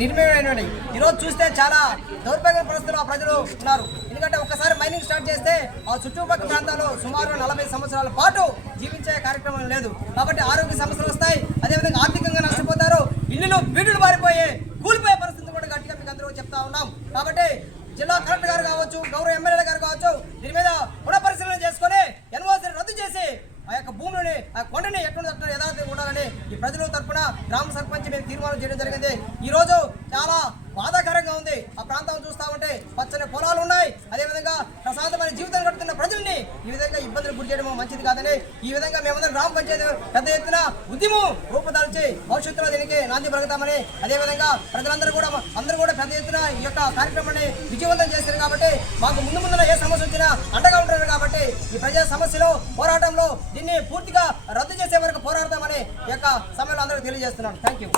నిర్మయమైనవి ఈరోజు చూస్తే చాలా దౌర్భాగ్య పరిస్థితుల్లో ఆ ప్రజలు ఉన్నారు. ఎందుకంటే ఒకసారి మైనింగ్ స్టార్ట్ చేస్తే ఆ చుట్టుపక్కల ప్రాంతాల్లో సుమారు నలభై సంవత్సరాల పాటు జీవించే కార్యక్రమం లేదు. కాబట్టి ఆరోగ్య సమస్యలు వస్తాయి. అదేవిధంగా ఆర్థికంగా నష్టపోతారు. ఇల్లులు బీడులు మారిపోయే కూలిపోయే పరిస్థితి కూడా గట్టిగా మీకు అందరూ చెప్తా ఉన్నాం. కాబట్టి జిల్లా కలెక్టర్ గారు కావచ్చు గౌరవ ఎమ్మెల్యే గారు కావచ్చు దీని మీద పునఃపరిశీలన చేసుకొని ఎన్ఓసీ రద్దు చేసి ఆ యొక్క భూములని ఆ కొండని ఎటువంటి యథార్థంగా ఉండాలని ఈ ప్రజల తరపున గ్రామ సర్పంచ్ మేము తీర్మానం చేయడం జరిగింది. ఈ రోజు చాలా బాధాకరంగా ఉంది. ఆ ప్రాంతం చూస్తా ఉంటే పచ్చని పొలాలు ఉన్నాయి. అదేవిధంగా ప్రశాంతమైన జీవితం గడుపుతున్న ప్రజల్ని ఈ విధంగా ఇబ్బందులు గురి చేయడం మంచిది కాదని ఈ విధంగా మేమందరం గ్రామ పంచాయతీ పెద్ద ఎత్తున ఉద్యమం రూపదాల్చి భవిష్యత్తులో దీనికి నాంది పలుకుతామని అదేవిధంగా ప్రజలందరూ కూడా అందరూ కూడా పెద్ద ఎత్తున ఈ యొక్క కార్యక్రమాన్ని విజయవంతం చేశారు కాబట్టి మాకు ముందు ముందున ఏ సమస్య వచ్చినా అండగా ప్రజా సమస్యలో పోరాటంలో దీన్ని పూర్తిగా రద్దు చేసే వరకు పోరాడతామని యొక్క సమయంలో అందరికీ తెలియజేస్తున్నాను. Thank you